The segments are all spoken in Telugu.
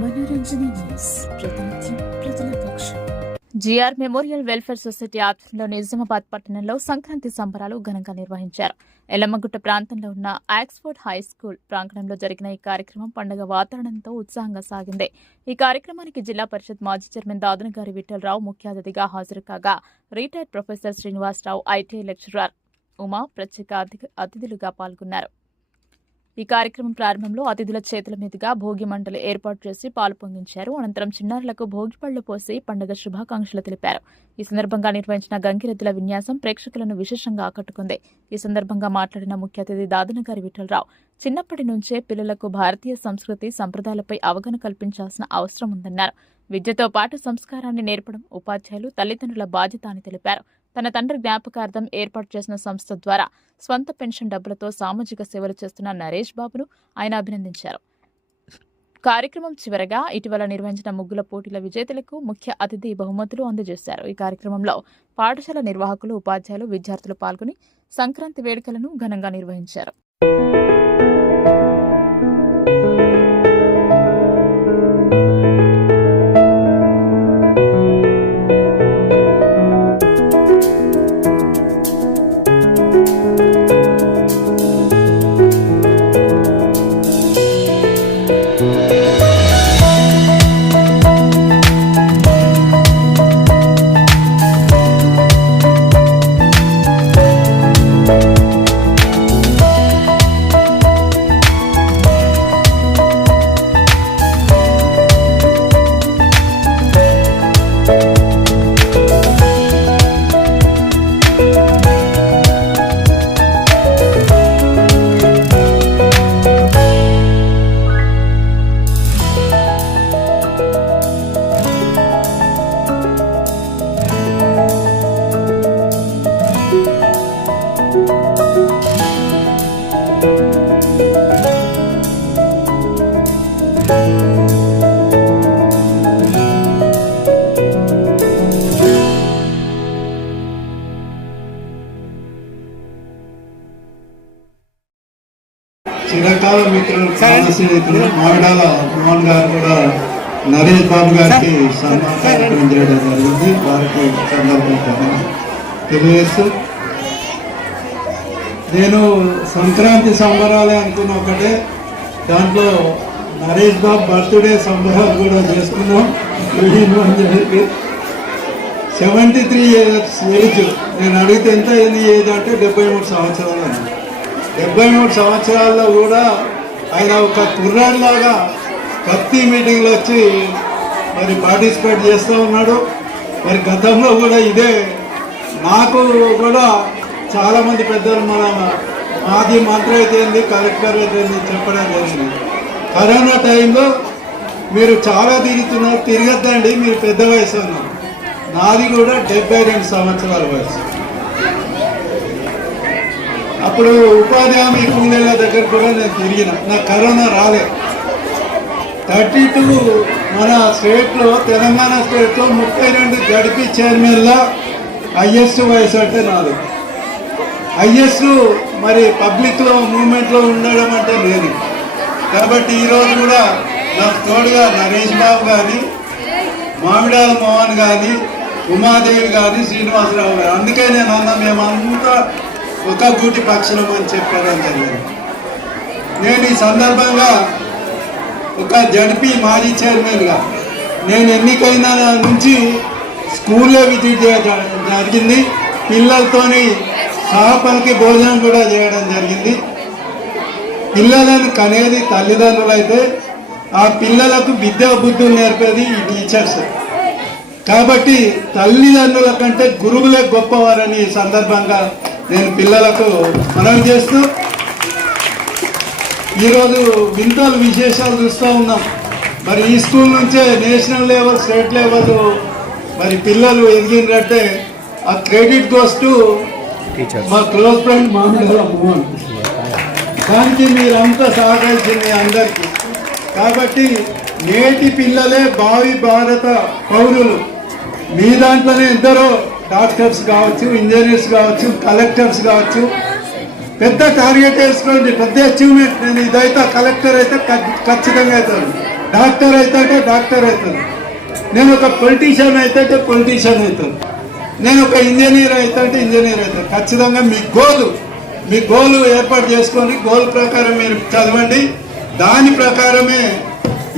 మనోరంజన న్యూస్. ప్రతినిత్యం ప్రజల పక్షం జిఆర్ మెమోరియల్ వెల్ఫేర్ సొసైటీ ఆధ్వర్యంలో నిజామాబాద్ పట్టణంలో సంక్రాంతి సంబరాలు ఘనంగా నిర్వహించారు. ఎల్లమ్మగుట్ట ప్రాంతంలో ఉన్న ఆక్స్ఫోర్డ్ హై స్కూల్ ప్రాంగణంలో జరిగిన ఈ కార్యక్రమం పండుగ వాతావరణంతో ఉత్సాహంగా సాగింది. ఈ కార్యక్రమానికి జిల్లా పరిషత్ మాజీ చైర్మన్ దాదనగారి విఠలరావు ముఖ్య అతిథిగా హాజరు కాగా retired professor Srinivasarao ITI lecturer Uma ప్రత్యేక అతిథులుగా పాల్గొన్నారు. ఈ కార్యక్రమం ప్రారంభంలో అతిథుల చేతుల మీదుగా భోగి మంటలు ఏర్పాటు చేసి పాలు పొంగించారు అనంతరం చిన్నారులకు భోగి పళ్ళు పోసి పండుగ శుభాకాంక్షలు తెలిపారు. ఈ సందర్భంగా నిర్వహించిన గంగిరెద్దుల విన్యాసం ప్రేక్షకులను విశేషంగా ఆకట్టుకుంది. ఈ సందర్భంగా మాట్లాడిన ముఖ్య అతిథి దాదనగారి విఠలరావు చిన్నప్పటి నుంచే పిల్లలకు భారతీయ సంస్కృతి సంప్రదాయాలపై అవగాహన కల్పించాల్సిన అవసరం ఉందన్నారు. విద్యతో పాటు సంస్కారాన్ని నేర్పడం ఉపాధ్యాయులు తల్లిదండ్రుల బాధ్యత అని తెలిపారు. తన తండ్రి జ్ఞాపకార్థం ఏర్పాటు చేసిన సంస్థ ద్వారా స్వంత పెన్షన్ డబ్బులతో సామాజిక సేవలు చేస్తున్న నరేష్ బాబును ఆయన అభినందించారు. కార్యక్రమం చివరగా ఇటీవల నిర్వహించిన ముగ్గుల పోటీల విజేతలకు ముఖ్య అతిథి బహుమతులు అందజేశారు. ఈ కార్యక్రమంలో పాఠశాల నిర్వాహకులు ఉపాధ్యాయులు విద్యార్థులు పాల్గొని సంక్రాంతి వేడుకలను ఘనంగా నిర్వహించారు. స్నేహితులు మామిడాల మోహన్ గారు కూడా నరేష్ బాబు గారికి సన్మానం చేయడం జరిగింది. వారికి సందర్భంగా తెలియజేస్తూ నేను సంక్రాంతి సంబరాలే అనుకున్న ఒకటే. దాంట్లో నరేష్ బాబు బర్త్డే సంబరాలు కూడా చేసుకున్నాం. Seventy three years age. నేను అడిగితే ఎంత ఏజ్ అంటే డెబ్బై మూడు సంవత్సరాలు అన్నాడు డెబ్బై మూడు సంవత్సరాల్లో కూడా ఆయన ఒక కుర్రాడిలాగా కత్తి మీటింగ్లో వచ్చి మరి పార్టిసిపేట్ చేస్తూ ఉన్నాడు. మరి గతంలో కూడా ఇదే నాకు కూడా చాలామంది పెద్దలు మన మాది మంత్రి అయితే ఏంది కలెక్టర్ అయితేంది చెప్పడం జరిగింది. కరోనా టైంలో మీరు చాలా తిరుగుతున్నారు తిరగద్దండి మీరు పెద్ద వయసు ఉన్నారు నాది కూడా డెబ్బై రెండు సంవత్సరాల వయసు. అప్పుడు ఉపాధి హామీ కూలీల దగ్గర కూడా నేను తిరిగిన. నాకు కరోనా రాలే. థర్టీ టూ మన స్టేట్లో తెలంగాణ స్టేట్లో ముప్పై రెండు గడిపి చైర్మన్లో హయ్యెస్ట్ వయసు అంటే నాది. హయ్యెస్ట్ మరి పబ్లిక్లో మూమెంట్లో ఉండడం అంటే లేదు. కాబట్టి ఈరోజు కూడా నాకు తోడుగా నరేష్ బాబు కానీ మామిడాల మోహన్ కానీ ఉమాదేవి కానీ శ్రీనివాసరావు గారు. అందుకే నేను అన్న మేమంతా ఒక గూటి పక్షులం అని చెప్పడం జరిగింది. నేను ఈ సందర్భంగా ఒక జడ్పీ మాజీ చైర్మన్గా నేను ఎన్నికైన నుంచి స్కూల్లో విజిట్ చేయడం జరిగింది. పిల్లలతోని సహపనికి భోజనం కూడా చేయడం జరిగింది. పిల్లలను కనేది తల్లిదండ్రులు అయితే ఆ పిల్లలకు విద్యా బుద్ధులు నేర్పేది ఈ టీచర్స్. కాబట్టి తల్లిదండ్రుల కంటే గురువులే గొప్పవారని ఈ సందర్భంగా నేను పిల్లలకు మనం చేస్తూ ఈరోజు వింతలు విశేషాలు చూస్తూ ఉన్నాం. మరి ఈ స్కూల్ నుంచే నేషనల్ లెవెల్ స్టేట్ లెవెల్ మరి పిల్లలు ఎదిగినట్టే ఆ క్రెడిట్ గోస్ టు మా క్లోజ్ ఫ్రెండ్ మోహన్. దానికి మీరంతా సహకరించింది అందరికీ. కాబట్టి నేటి పిల్లలే భావి భారత పౌరులు. మీ దాంట్లోనే ఎందరో డాక్టర్స్ కావచ్చు ఇంజనీర్స్ కావచ్చు కలెక్టర్స్ కావచ్చు. పెద్ద టార్గెట్ వేసుకోండి. పెద్ద అచీవ్మెంట్ నేను ఇదైతే కలెక్టర్ అయితే ఖచ్చితంగా అవుతాను. డాక్టర్ అయితే డాక్టర్ అవుతాను. నేను ఒక పొలిటీషియన్ అయితే పొలిటీషియన్ అవుతాను. నేను ఒక ఇంజనీర్ అయితే ఇంజనీర్ అవుతాను. ఖచ్చితంగా మీ గోలు మీ గోలు ఏర్పాటు చేసుకొని గోల్ ప్రకారం మీరు చదవండి. దాని ప్రకారమే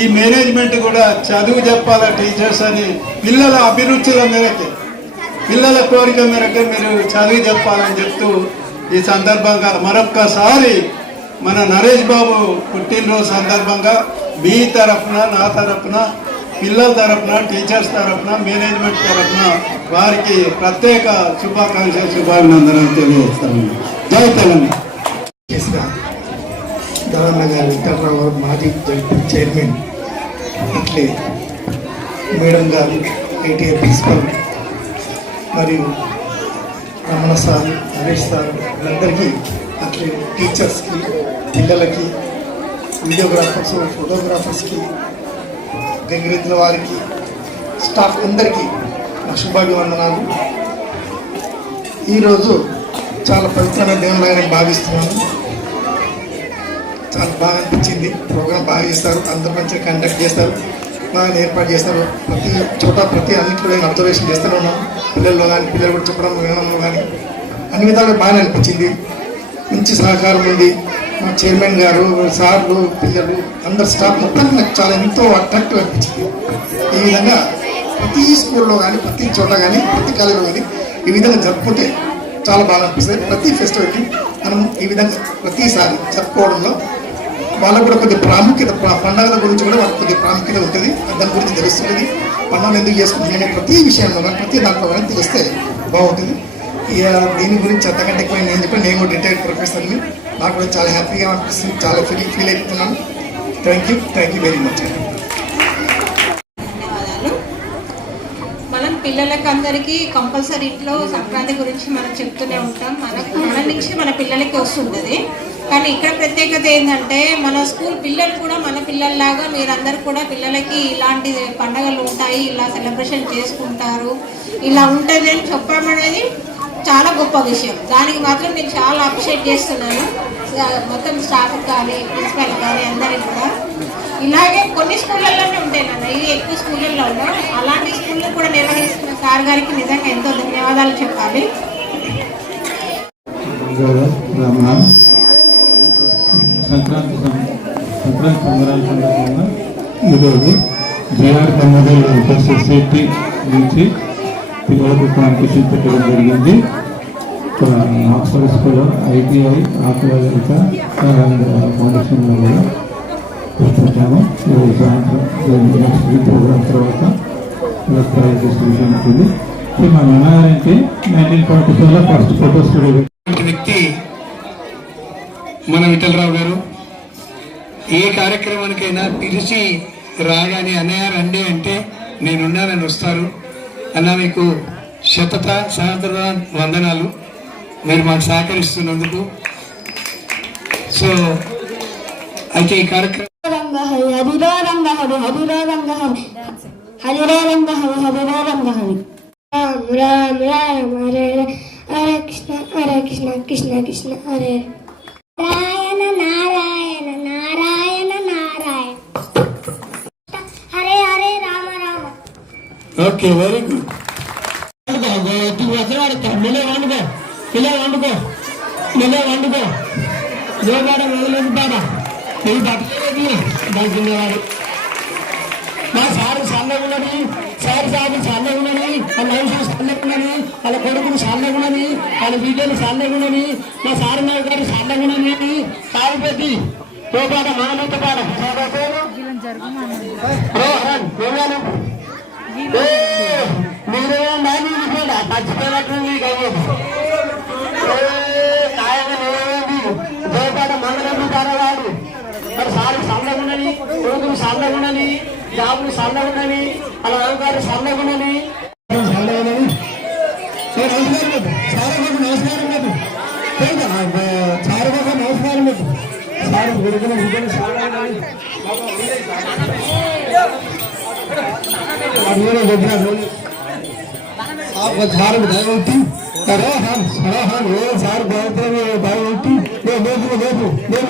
ఈ మేనేజ్మెంట్ కూడా చదువు చెప్పాలా టీచర్స్ అని పిల్లల అభిరుచుల మేరకే. పిల్లల కోరిక మేరకు మీరు చదివి చెప్పాలని చెప్తూ ఈ సందర్భంగా మరొక్కసారి మన నరేష్ బాబు పుట్టినరోజు సందర్భంగా మీ తరఫున నా తరఫున పిల్లల తరఫున టీచర్స్ తరఫున మేనేజ్మెంట్ తరఫున వారికి ప్రత్యేక శుభాకాంక్ష శుభాభినందనలు తెలియజేస్తాను. జై తెలంగాణ. చేసిన దళన్న గారు గారు మాజీ చైర్మన్ అట్లే మేడం గారు ఐటీఐ ప్రిన్సిపల్ మరియు రమణ సార్ నరేష్ సార్ వీళ్ళందరికీ అట్లే టీచర్స్కి పిల్లలకి వీడియోగ్రాఫర్స్ ఫోటోగ్రాఫర్స్కి గంగిరెద్దుల వారికి స్టాఫ్ అందరికీ నా శుభాభివందనాలు ఈరోజు చాలా పవిత్రమైన దేవునిలాగా నేను భావిస్తున్నాను. చాలా బాగా అనిపించింది. ప్రోగ్రామ్ బాగా చేస్తారు. అందరు మంచిగా కండక్ట్ చేస్తారు. బాగా ఏర్పాటు చేస్తారు. ప్రతి చోట ప్రతి అన్నింటిలో నేను అబ్జర్వేషన్ చేస్తూనే ఉన్నాను. పిల్లల్లో కానీ పిల్లలు కూడా చెప్పడం వినడంలో కానీ అన్ని విధాలుగా బాగానే అనిపించింది. మంచి సహకారం ఉంది. మా చైర్మన్ గారు సార్లు పిల్లలు అందరు స్టాఫ్ మొత్తానికి నాకు చాలా ఎంతో అట్రాక్టివ్ అనిపించింది. ఈ విధంగా ప్రతి స్కూల్లో కానీ ప్రతి చోట కానీ ప్రతి కాలేజీలో కానీ ఈ విధంగా జరుపుకుంటే చాలా బాగా అనిపిస్తుంది. ప్రతి ఫెస్టివల్కి మనం ఈ విధంగా ప్రతిసారి జరుపుకోవడంలో వాళ్ళకు కూడా కొద్ది ప్రాముఖ్యత పండుగల గురించి కూడా వాళ్ళకి కొద్ది ప్రాముఖ్యత ఉంటుంది. దాని గురించి తెలుస్తుంది. మనం ఎందుకు చేసుకుంటున్నాయి అనే ప్రతి విషయంలో కానీ ప్రతి దాంట్లో కానీ తెలిస్తే బాగుంటుంది. ఇక దీని గురించి అంతకంటే ఎక్కువ నేను చెప్పి నేను కూడా రిటైర్డ్ ప్రొఫెసర్ని నాకు కూడా చాలా హ్యాపీగా అనిపిస్తుంది చాలా ఫీల్ ఫీల్ అవుతున్నాను thank you thank you very much ధన్యవాదాలు. మనం పిల్లలకి అందరికీ కంపల్సరీ ఇంట్లో సంక్రాంతి గురించి మనం చెప్తూనే ఉంటాం. మనకు మన నుంచి మన పిల్లలకి వస్తుంటుంది. కానీ ఇక్కడ ప్రత్యేకత ఏంటంటే మన స్కూల్ పిల్లలు కూడా మన పిల్లల్లాగా మీరందరూ కూడా పిల్లలకి ఇలాంటి పండగలు ఉంటాయి ఇలా సెలబ్రేషన్ చేసుకుంటారు. ఇలా ఉంటుంది అని చెప్పడం అనేది చాలా గొప్ప విషయం. దానికి మాత్రం నేను చాలా అప్రిషియేట్ చేస్తున్నాను. మొత్తం స్టాఫ్ కానీ ప్రిన్సిపల్ కానీ అందరికి కూడా. ఇలాగే కొన్ని స్కూళ్ళల్లోనే ఉంటాయి నాన్న. ఇవి ఎక్కువ స్కూళ్ళల్లో అలాంటి స్కూళ్ళు కూడా నిర్వహిస్తున్న సార్ గారికి నిజంగా ఎంతో ధన్యవాదాలు చెప్పాలి. సంక్రాంతి సంక్రాంతి సంబరాల సందర్భంగా ఈరోజు జేఆర్ కమ్మదల్ సొసైటీ నుంచి పిల్లలకు జరిగింది master Oxford school ITI Akulalalitha ఫౌండేషన్లో కూడా తీసుకుంటాము సాయంత్రం నెక్స్ట్ ప్రోగ్రామ్ తర్వాత ప్రైజ్ డిస్ట్రిబ్యూషన్ ఉంటుంది. సో మా నాన్నగారికి నైన్టీన్ ఫార్టీ ఫోర్లో ఫస్ట్ ఫోటో స్టూడియో మన విఠలరావు గారు ఏ కార్యక్రమానికైనా పిలిచి రాగానే అన్నయ్య రండి అంటే నేనున్నానని వస్తారు. అన్న మీకు శతత సహస్ర వందనాలు. మీరు మాకు సహకరిస్తున్నందుకు. సో అయితే ఈ కార్యక్రమం Ranga Rama Rama Hare Hare. Krishna Hare Krishna Krishna Krishna Hare. Hare Narayana Narayana Narayana Narayana Hare Hare Rama Rama okay very good నిలే వండుకో ఇలా వండుకో నిలే వండుకో యోగాడ మొదలెదు బాబా ఇది పట్టుకోలేదు దానికి తినేవాడు మా సారు సన్నగా ఉన్నది సార్ సార్ సన్నగా ఉన్నది వాళ్ళ వైఫ్ సన్నగా ఉన్నది వాళ్ళ కొడుకులు సన్నగా వాళ్ళ బిడ్డలు సన్నగా మా సారు గారు సన్నగా ఉన్నది తోపాట పెట్టి యోగాడ మానవత పాడ రోహన్ రోగాను మంగళం ధరవాడు మరి సార్లు సన్నగున్నని కొడుకులు జాబులు సన్నగున్నని అలా అమ్మగారు సన్నగున్నని నమస్కారం లేదు చారు నమస్కారం లేదు సార్ గురుకుల విద్యను సన్నగున్నని అడిగిన చెప్పినారు आप झार बधाई होती अरे हम सरा हम ये झार बहुत में बधाई होती ले ले दो ले